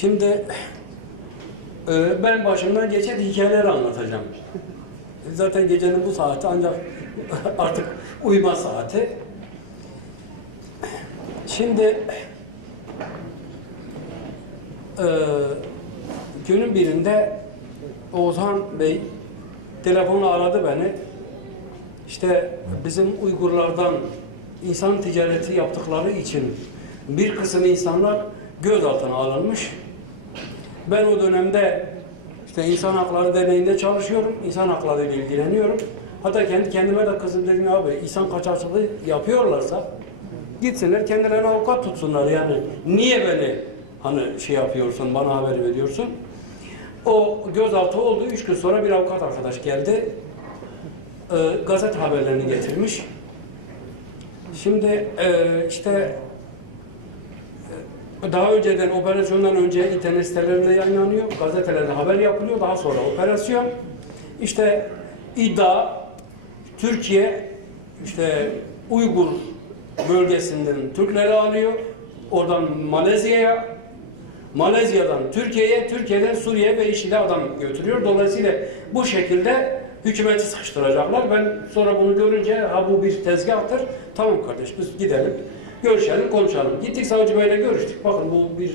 Şimdi ben başımdan geçen hikayeleri anlatacağım. Zaten gecenin bu saati ancak artık uyuma saati. Şimdi günün birinde Oğuzhan Bey telefonla aradı beni. İşte bizim Uygurlardan insan ticareti yaptıkları için bir kısım insanlar gözaltına alınmış. Ben o dönemde işte insan hakları deneyinde çalışıyorum, insan hakları ile ilgileniyorum. Hatta kendi kendime de kızım dedim, abi insan kaçakçılığı yapıyorlarsa gitsinler kendilerine avukat tutsunlar, yani niye beni hani şey yapıyorsun, bana haber veriyorsun. O gözaltı oldu. 3 gün sonra bir avukat arkadaş geldi. Gazete haberlerini getirmiş. Şimdi işte daha önceden, operasyondan önce internet sitelerinde yayınlanıyor, gazetelerde haber yapılıyor, daha sonra operasyon. İşte iddia, Türkiye işte Uygur bölgesinden Türkleri alıyor, oradan Malezya'ya, Malezya'dan Türkiye'ye, Türkiye'den Suriye ve IŞİD'e adam götürüyor. Dolayısıyla bu şekilde hükümeti sıkıştıracaklar. Ben sonra bunu görünce, ha bu bir tezgahtır. Tamam kardeş, biz gidelim, görüşelim, konuşalım. Gittik savcı beyle görüştük. Bakın bu bir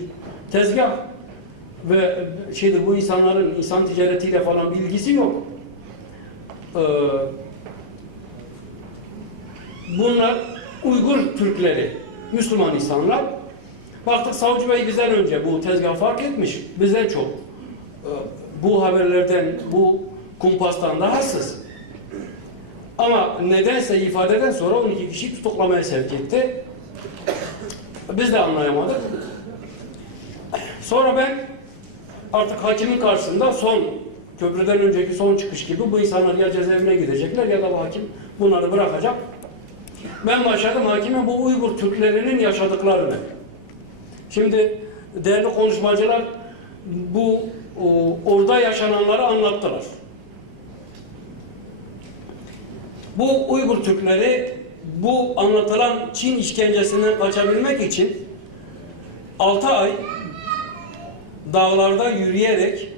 tezgah ve şeydir, bu insanların insan ticaretiyle falan bilgisi yok. Bunlar Uygur Türkleri, Müslüman insanlar. Baktık savcı bey bizden önce bu tezgah fark etmiş. Bizden çok bu haberlerden, bu kumpastan rahatsız. Ama nedense ifadeden sonra 12 kişi tutuklamaya sevk etti. Biz de anlayamadık. Sonra ben artık hakimin karşısında son, köprüden önceki son çıkış gibi bu insanlar ya cezaevine gidecekler ya da bu hakim bunları bırakacak. Ben başladım hakime bu Uygur Türklerinin yaşadıklarını. Şimdi değerli konuşmacılar bu orada yaşananları anlattılar. Bu Uygur Türkleri bu anlatılan Çin işkencesinden kaçabilmek için 6 ay dağlarda yürüyerek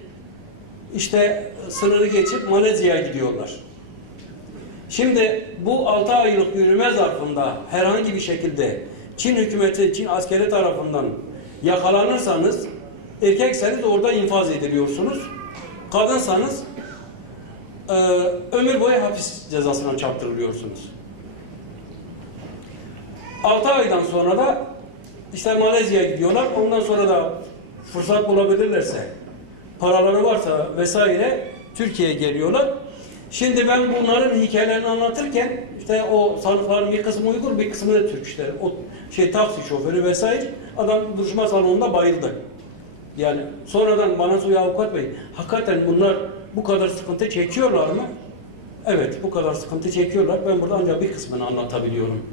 işte sınırı geçip Malezya'ya gidiyorlar. Şimdi bu 6 aylık yürüme zarfında herhangi bir şekilde Çin hükümeti, Çin askeri tarafından yakalanırsanız, erkekseniz orada infaz ediliyorsunuz. Kadınsanız ömür boyu hapis cezasına çarptırılıyorsunuz. 6 aydan sonra da işte Malezya'ya gidiyorlar. Ondan sonra da fırsat bulabilirlerse, paraları varsa vesaire Türkiye'ye geliyorlar. Şimdi ben bunların hikayelerini anlatırken işte o sanıkların bir kısmı Uygur, bir kısmı da Türk işte. O taksi şoförü vesaire adam duruşma salonunda bayıldı. Yani sonradan bana soruyor avukat bey, hakikaten bunlar bu kadar sıkıntı çekiyorlar mı? Evet, bu kadar sıkıntı çekiyorlar. Ben burada ancak bir kısmını anlatabiliyorum.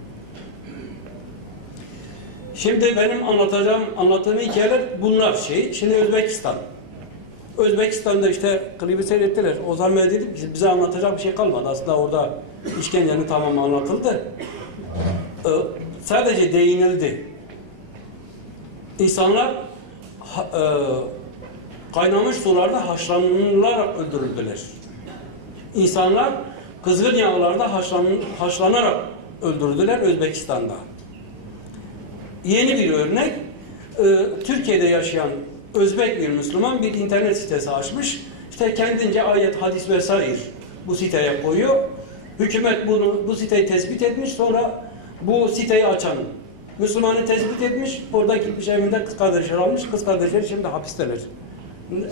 Şimdi benim anlattığım hikayeler bunlar şey. Şimdi Özbekistan. Özbekistan'da işte klibi seyrettiler. Ozan Bey dedi, bize anlatacak bir şey kalmadı. Aslında orada işkencenin tamamı anlatıldı. Sadece değinildi. İnsanlar kaynamış sularda haşlanılarak öldürüldüler. İnsanlar kızgın yağlarda haşlanarak öldürüldüler Özbekistan'da. Yeni bir örnek, Türkiye'de yaşayan Özbek bir Müslüman bir internet sitesi açmış. İşte kendince ayet, hadis vesaire bu siteye koyuyor. Hükümet bu siteyi tespit etmiş, sonra bu siteyi açan Müslümanı tespit etmiş, oradan gitmiş evinde kız kardeşleri almış, kız kardeşleri şimdi hapisteler.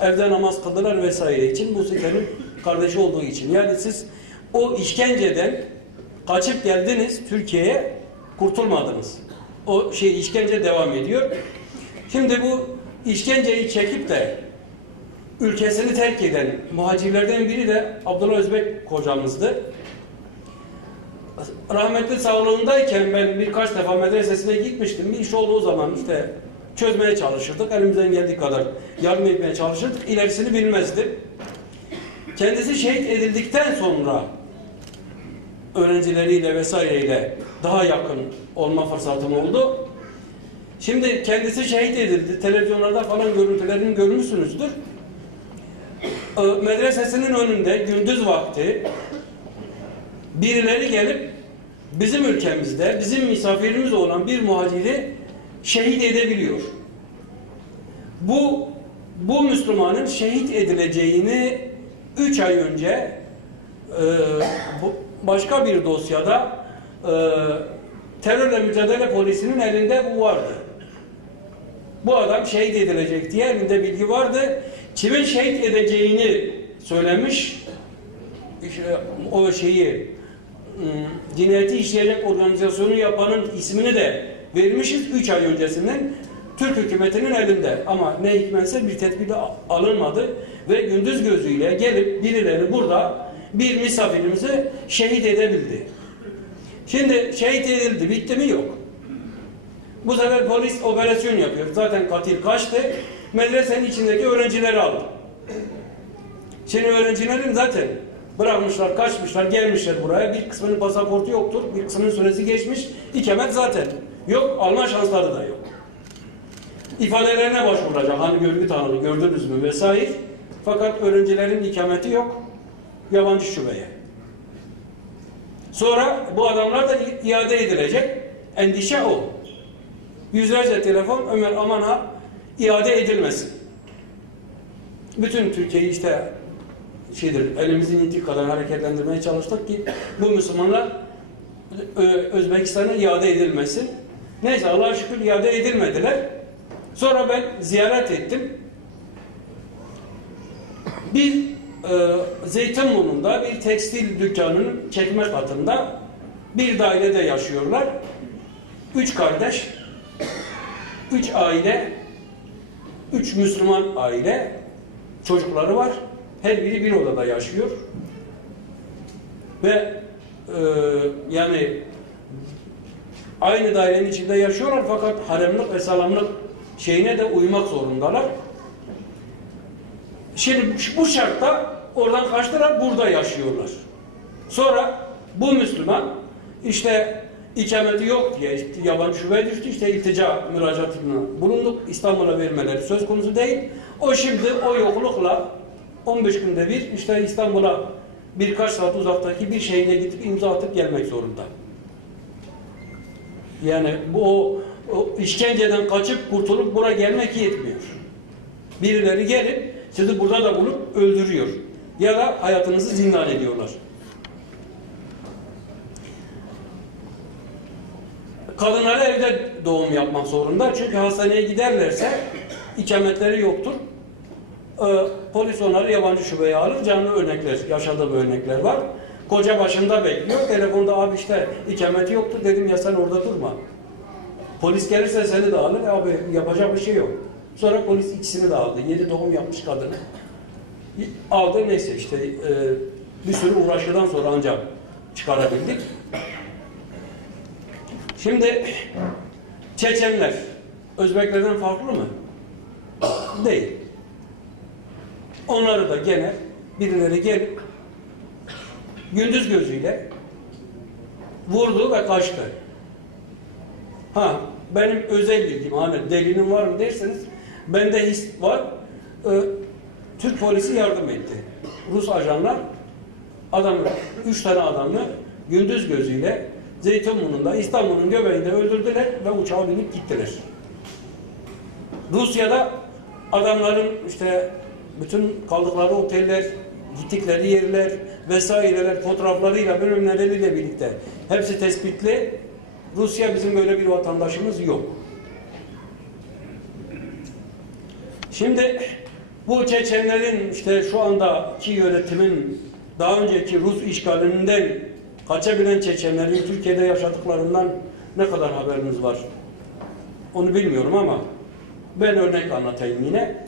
Evde namaz kıldılar vesaire için, bu sitenin kardeşi olduğu için. Yani siz o işkenceden kaçıp geldiniz Türkiye'ye, kurtulmadınız. O işkence devam ediyor. Şimdi bu işkenceyi çekip de ülkesini terk eden muhacirlerden biri de Abdullah Özbek hocamızdı. Rahmetli sağlığındayken ben birkaç defa medresesine gitmiştim. Bir iş olduğu zaman işte çözmeye çalışırdık. Elimizden geldiği kadar yardım etmeye çalışırdık. İlerisini bilmezdi. Kendisi şehit edildikten sonra öğrencileriyle vesaireyle daha yakın olma fırsatım oldu. Şimdi kendisi şehit edildi. Televizyonlarda falan görüntülerini görmüşsünüzdür. Medresesinin önünde gündüz vakti birileri gelip bizim ülkemizde bizim misafirimiz olan bir muhaciri şehit edebiliyor. Bu Müslümanın şehit edileceğini 3 ay önce başka bir dosyada terörle mücadele polisinin elinde bu vardı. Bu adam şehit edilecek diye elinde bilgi vardı. Kimin şehit edeceğini söylemiş. İşte o cinayeti işleyecek organizasyonu yapanın ismini de vermişiz 3 ay öncesinden. Türk hükümetinin elinde. Ama ne hikmetse bir tedbir alınmadı ve gündüz gözüyle gelip birileri burada bir misafirimizi şehit edebildi. Şimdi şehit edildi. Bitti mi? Yok. Bu sefer polis operasyon yapıyor. Zaten katil kaçtı. Medresenin içindeki öğrencileri aldı. Şimdi öğrencilerin zaten bırakmışlar, kaçmışlar, gelmişler buraya. Bir kısmının pasaportu yoktur. Bir kısmının süresi geçmiş. İkamet zaten yok. Alma şansları da yok. İfadelerine başvuracak. Hani görgü tanığı gördünüz mü vesaire. Fakat öğrencilerin ikameti yok. Yabancı şubeye. Sonra bu adamlar da iade edilecek. Endişe o. Yüzlerce telefon Ömer aman ha iade edilmesin. Bütün Türkiye'yi işte elimizin yettiği kadar hareketlendirmeye çalıştık ki bu Müslümanlar Özbekistan'a iade edilmesin. Neyse Allah'a şükür iade edilmediler. Sonra ben ziyaret ettim. Bir Zeytinburnu'nda bir tekstil dükkanının çekme katında bir dairede yaşıyorlar. 3 kardeş, 3 aile, 3 Müslüman aile, çocukları var. Her biri bir odada yaşıyor. Ve yani aynı dairenin içinde yaşıyorlar fakat haremlik ve salamlık şeyine de uymak zorundalar. Şimdi bu şartta oradan kaçtılar, burada yaşıyorlar. Sonra bu Müslüman işte ikameti yok diye işte yabancı şubeye düştü, işte iltica müracaatına bulunduk, İstanbul'a vermeleri söz konusu değil. O şimdi o yoklukla 15 günde bir işte İstanbul'a birkaç saat uzaktaki bir şehirde gidip imza atıp gelmek zorunda. Yani bu o işkenceden kaçıp kurtulup buraya gelmek yetmiyor. Birileri gelip sizi burada da bulup öldürüyor. Ya da hayatınızı zindan ediyorlar. Kadınları evde doğum yapmak zorunda. Çünkü hastaneye giderlerse ikametleri yoktur. Polis onları yabancı şubeye alır. Canlı örnekler, yaşadığım örnekler var. Koca başında bekliyor. Telefonda abi işte ikameti yoktur. Dedim ya sen orada durma. Polis gelirse seni de alır. Abi yapacak bir şey yok. Sonra polis ikisini de aldı. 7 doğum yapmış kadını. Aldı neyse işte bir sürü uğraşıdan sonra ancak çıkarabildik. Şimdi Çeçenler Özbeklerden farklı mı? Değil. Onları da gene birileri gelip gündüz gözüyle vurdu ve kaçtı. Ha, benim özel bilgim, hani delinin var mı derseniz bende his var. Türk polisi yardım etti. Rus ajanlar adamı, 3 tane adamı gündüz gözüyle Zeytinburnu'nda, İstanbul'un göbeğinde öldürdüler ve uçağa binip gittiler. Rusya'da adamların işte bütün kaldıkları oteller, gittikleri yerler vesaireler fotoğraflarıyla, bölümleriyle birlikte hepsi tespitli. Rusya bizim böyle bir vatandaşımız yok. Şimdi bu Çeçenlerin işte şu andaki yönetimin daha önceki Rus işgalinden kaçabilen Çeçenlerin Türkiye'de yaşadıklarından ne kadar haberiniz var? Onu bilmiyorum ama ben örnek anlatayım yine.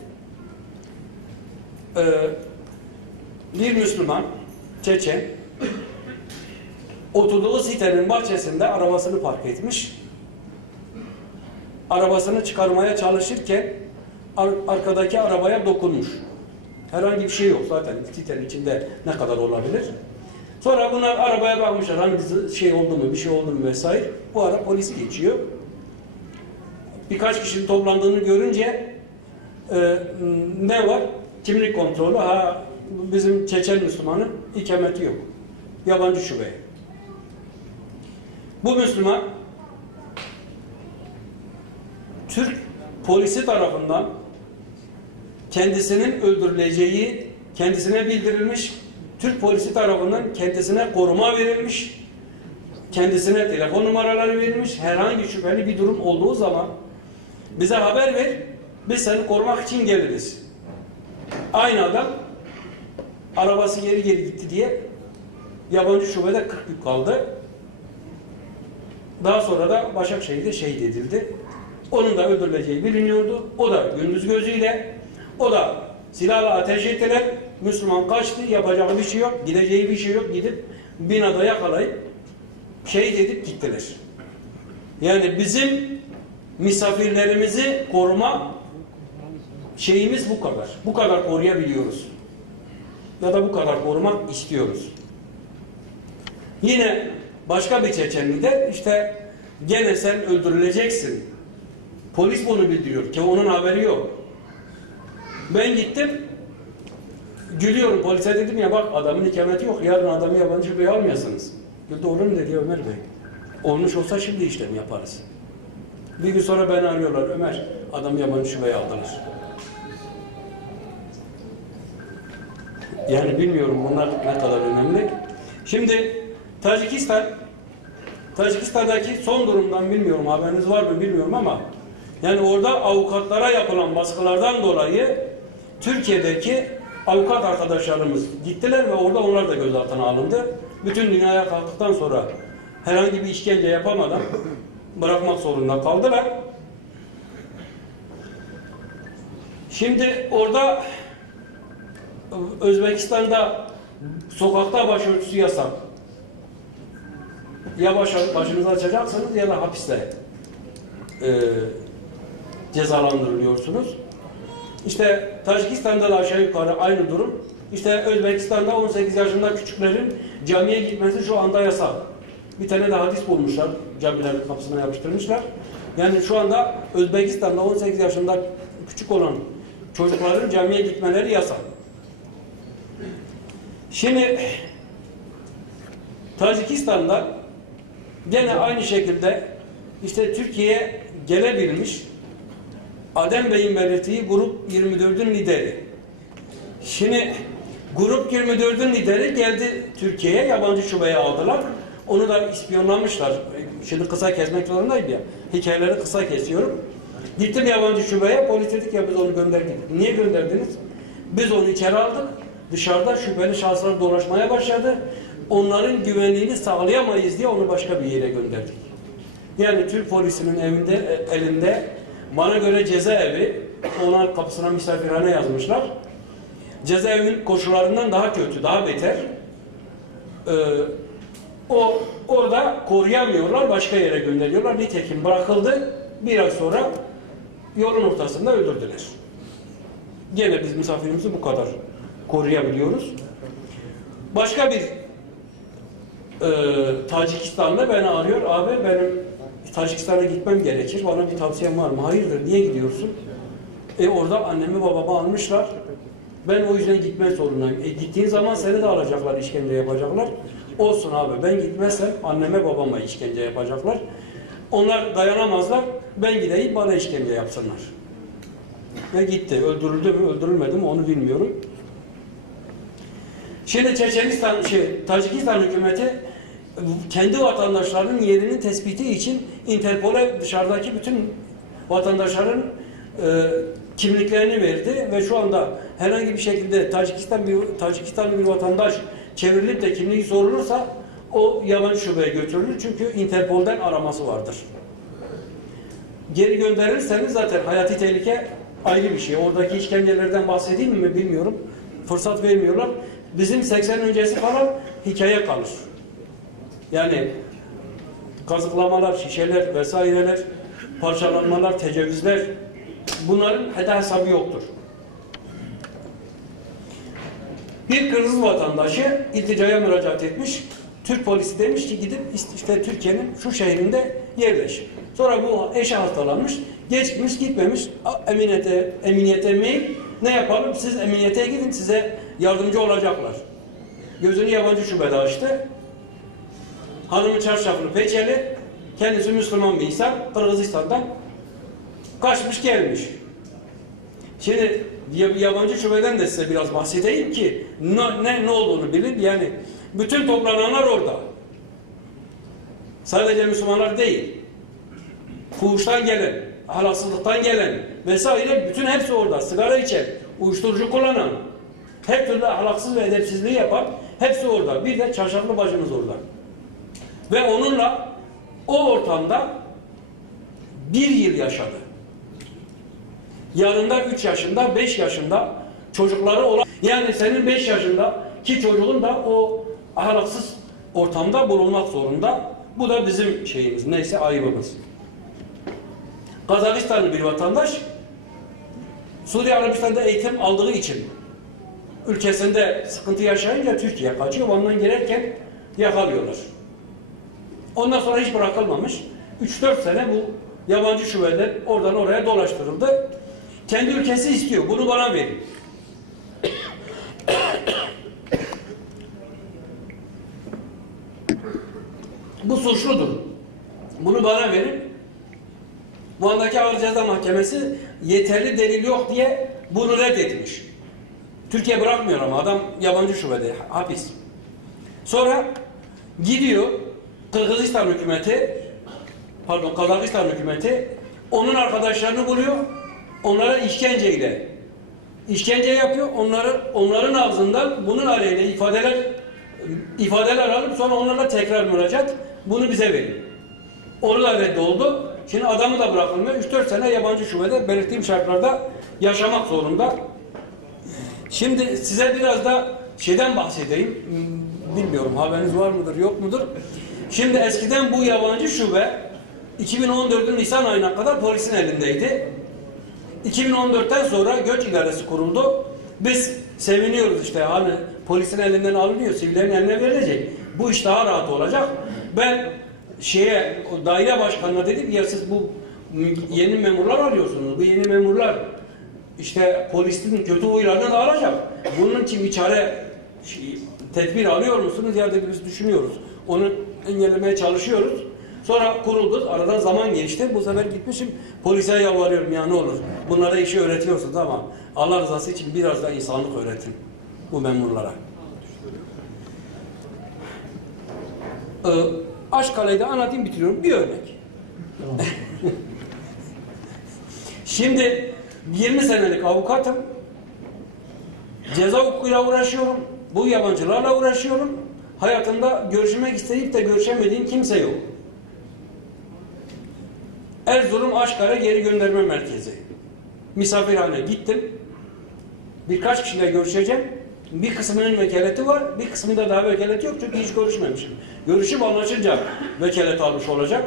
Bir Müslüman Çeçen oturduğu sitenin bahçesinde arabasını park etmiş. Arabasını çıkarmaya çalışırken arkadaki arabaya dokunmuş. Herhangi bir şey yok zaten sitenin içinde ne kadar olabilir. Sonra bunlar arabaya bakmışlar, hani şey oldu mu, bir şey oldu mu vesaire. Bu ara polis geçiyor. birkaç kişinin toplandığını görünce ne var? Kimlik kontrolü. Ha, bizim Çeçen Müslümanın ikameti yok. Yabancı şube. Bu Müslüman Türk polisi tarafından kendisinin öldürüleceği kendisine bildirilmiş, Türk polisi tarafından kendisine koruma verilmiş, kendisine telefon numaraları verilmiş, herhangi şüpheli bir durum olduğu zaman bize haber ver, biz seni korumak için geliriz. Aynı adam arabası geri gitti diye yabancı şubede 40 gün kaldı. Daha sonra da Başakşehir'de şehit edildi. Onun da öldürüleceği biliniyordu. O da gündüz gözüyle, o da silahla ateş ettiler. Müslüman kaçtı, yapacağı bir şey yok, gideceği bir şey yok. Gidip binada yakalayıp şehit edip gittiler. Yani bizim misafirlerimizi koruma şeyimiz bu kadar. Bu kadar koruyabiliyoruz. Ya da bu kadar korumak istiyoruz. Yine başka bir Çeçenli'de işte gene sen öldürüleceksin. Polis bunu bildiriyor ki onun haberi yok. Ben gittim, gülüyorum polise, dedim ya bak adamın ikameti yok, yarın adamı yabancı şubeye almayasınız. Güldü, olur mu dedi Ömer Bey. Olmuş olsa şimdi işlem yaparız. Bir gün sonra beni arıyorlar, Ömer adamı yabancı şubeye aldılar. Yani bilmiyorum bunlar ne kadar önemli. Şimdi Tacikistan'daki son durumdan bilmiyorum, haberiniz var mı bilmiyorum ama yani orada avukatlara yapılan baskılardan dolayı Türkiye'deki avukat arkadaşlarımız gittiler ve orada onlar da gözaltına alındı. Bütün dünyaya kalktıktan sonra herhangi bir işkence yapamadan bırakmak zorunda kaldılar. Şimdi orada Özbekistan'da sokakta başörtüsü yasak. Ya başınızı açacaksınız ya da hapiste cezalandırılıyorsunuz. İşte Tacikistan'da da aşağı yukarı aynı durum. İşte Özbekistan'da 18 yaşında küçüklerin camiye gitmesi şu anda yasak. Bir tane de hadis bulmuşlar, camilerin kapısına yapıştırmışlar. Yani şu anda Özbekistan'da 18 yaşında küçük olan çocukların camiye gitmeleri yasak. Şimdi Tacikistan'da gene aynı şekilde işte Türkiye'ye gelebilmiş Adem Bey'in belirttiği Grup 24'ün lideri. Şimdi Grup 24'ün lideri geldi Türkiye'ye, yabancı şubeye aldılar. Onu da ispiyonlamışlar. Şimdi kısa kesmek zorundayım ya. Hikayeleri kısa kesiyorum. Gittim yabancı şubeye, polis dedik ya biz onu gönderdik. Niye gönderdiniz? Biz onu içeri aldık. Dışarıda şüpheli şahıslar dolaşmaya başladı. Onların güvenliğini sağlayamayız diye onu başka bir yere gönderdik. Yani Türk polisinin elinde bana göre cezaevi, ona kapısına misafirhane yazmışlar. Cezaevinin koşullarından daha kötü, daha beter. Orada koruyamıyorlar, başka yere gönderiyorlar. Nitekim bırakıldı. Bir ay sonra yolun ortasında öldürdüler. Gene biz misafirimizi bu kadar koruyabiliyoruz. Başka bir Tacikistanlı beni arıyor. Abi benim Tacikistan'a gitmem gerekir. Bana bir tavsiyen var mı? Hayırdır? Niye gidiyorsun? Orada annemi babamı almışlar. Ben o yüzden gitmek zorundayım. Gittiğin zaman seni de alacaklar, işkence yapacaklar. Olsun abi, ben gitmezsem anneme babama işkence yapacaklar. Onlar dayanamazlar. Ben gideyim, bana işkence yapsınlar. Ve gitti. Öldürüldü mü, öldürülmedi mi onu bilmiyorum. Şimdi Tacikistan hükümeti kendi vatandaşlarının yerinin tespiti için Interpol'e dışarıdaki bütün vatandaşların kimliklerini verdi ve şu anda herhangi bir şekilde Tacikistanlı bir vatandaş çevrilip de kimliği sorulursa o yabancı şubeye götürülür. Çünkü Interpol'den araması vardır. Geri gönderirseniz zaten hayati tehlike ayrı bir şey. Oradaki işkencelerden bahsedeyim mi bilmiyorum. Fırsat vermiyorlar. Bizim 80 öncesi falan hikaye kalır. Yani kazıklamalar, şişeler vesaireler, parçalanmalar, tecavüzler, bunların hesabı yoktur. Bir Kırgız vatandaşı ilticaya müracaat etmiş. Türk polisi demiş ki gidip işte Türkiye'nin şu şehrinde yerleş. Sonra bu eşi hastalanmış, geçmiş gitmemiş, emniyete mail, ne yapalım, siz emniyete gidin, size yardımcı olacaklar. Gözünü yabancı şubede açtı. Hanımı çarşaflı peçeli, kendisi Müslüman bir insan, Kırgızistan'dan kaçmış gelmiş. Şimdi yabancı şubeden de size biraz bahsedeyim ki ne olduğunu bilin. Yani bütün toplananlar orada. Sadece Müslümanlar değil. Fuhuştan gelen, ahlaksızlıktan gelen vesaire bütün hepsi orada. Sigara içen, uyuşturucu kullanan, her türlü ahlaksız ve edepsizliği yapan hepsi orada. Bir de çarşaflı bacımız orada. Ve onunla o ortamda bir yıl yaşadı. Yanında 3 yaşında, 5 yaşında çocukları olan, yani senin 5 yaşındaki çocuğun da o ahlaksız ortamda bulunmak zorunda. Bu da bizim şeyimiz, neyse ayıbımız. Kazakistanlı bir vatandaş Suudi Arabistan'da eğitim aldığı için ülkesinde sıkıntı yaşayınca Türkiye'ye kaçıyor. Ondan gelirken yakalıyorlar. Ondan sonra hiç bırakılmamış. 3-4 sene bu yabancı şubeden oradan oraya dolaştırıldı. Kendi ülkesi istiyor. Bunu bana verin. Bu suçludur. Bunu bana verin. Bu andaki Ağır Ceza Mahkemesi yeterli delil yok diye bunu reddetmiş. Türkiye bırakmıyor ama adam yabancı şubede, hapis. Sonra gidiyor Kazakistan hükümeti onun arkadaşlarını buluyor. Onlara işkence yapıyor. Onların ağzından bunun aleyhine ifadeler alıp sonra onlarla tekrar müracaat, bunu bize verin. Onu da reddoldu. Şimdi adamı da bırakılmıyor. 3-4 sene yabancı şubede belirttiğim şartlarda yaşamak zorunda. Şimdi size biraz da şeyden bahsedeyim. Bilmiyorum haberiniz var mıdır yok mudur? Şimdi eskiden bu yabancı şube 2014'ün Nisan ayına kadar polisin elindeydi. 2014'ten sonra göç idaresi kuruldu. Biz seviniyoruz işte, hani polisin elinden alınıyor, sivillerin eline verilecek. Bu iş daha rahat olacak. Ben daire başkanına dedim ya, siz bu yeni memurlar alıyorsunuz. Bu yeni memurlar işte polisin kötü huylarını da alacak. Bunun için bir tedbir alıyor musunuz ya da biz düşünüyoruz. Onu engellemeye çalışıyoruz. Sonra kuruldu. Aradan zaman geçti. Bu sefer gitmişim polise yalvarıyorum ya, ne olur. Bunlara işi öğretiyorsunuz ama Allah rızası için biraz da insanlık öğretin bu memurlara. Aşkale'de anlatayım, bitiriyorum. Bir örnek. Şimdi 20 senelik avukatım. Ceza hukukuyla uğraşıyorum. Bu yabancılarla uğraşıyorum. Hayatımda görüşmek isteyip de görüşemediğim kimse yok. Erzurum Aşkale Geri Gönderme Merkezi. Misafirhane gittim. Birkaç kişiyle görüşeceğim. Bir kısmının vekaleti var, bir kısmında daha vekaleti yok çünkü hiç görüşmemişim. Görüşüp anlaşınca vekalet almış olacak.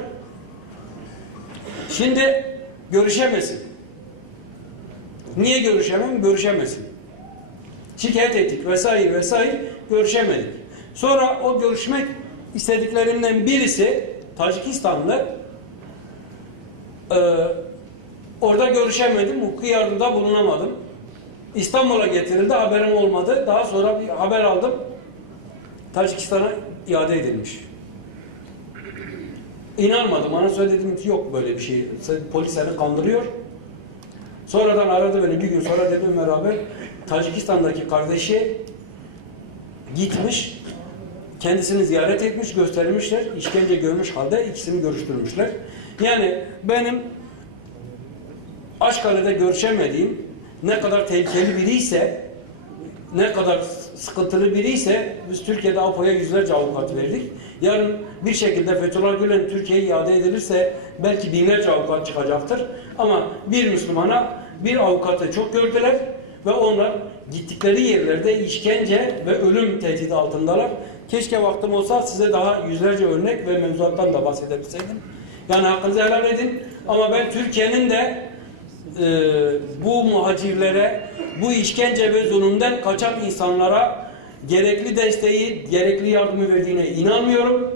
Şimdi görüşemesin. Niye görüşemem? Görüşemesin. Şikayet ettik vesaire görüşemedik. Sonra o görüşmek istediklerimden birisi Tacikistanlı, orada görüşemedim, hukuki yardımda bulunamadım. İstanbul'a getirildi, haberim olmadı. Daha sonra bir haber aldım. Tacikistan'a iade edilmiş. İnanmadım. Bana söyledim ki yok böyle bir şey. Polis seni kandırıyor. Sonradan aradı beni. Bir gün sonra dedi Ömer abi, Tacikistan'daki kardeşi gitmiş. Kendisini ziyaret etmiş, göstermişler. İşkence görmüş halde ikisini görüştürmüşler. Yani benim Aşkale'de görüşemediğim, ne kadar tehlikeli biriyse, ne kadar sıkıntılı biriyse, biz Türkiye'de APO'ya yüzlerce avukat verdik. Yarın bir şekilde Fethullah Gülen Türkiye'ye iade edilirse belki binlerce avukat çıkacaktır. Ama bir Müslümana bir avukatı çok gördüler ve onlar gittikleri yerlerde işkence ve ölüm tehdidi altındalar. Keşke vaktim olsa size daha yüzlerce örnek ve mevzuattan da bahsedebilseydim. Yani hakkınızı helal edin. Ama ben Türkiye'nin de bu muhacirlere, bu işkence ve zulümden kaçan insanlara gerekli desteği, gerekli yardımı verdiğine inanmıyorum.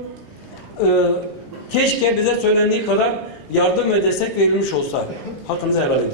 Keşke bize söylendiği kadar yardım ve destek verilmiş olsa. Hakkınızı helal edin.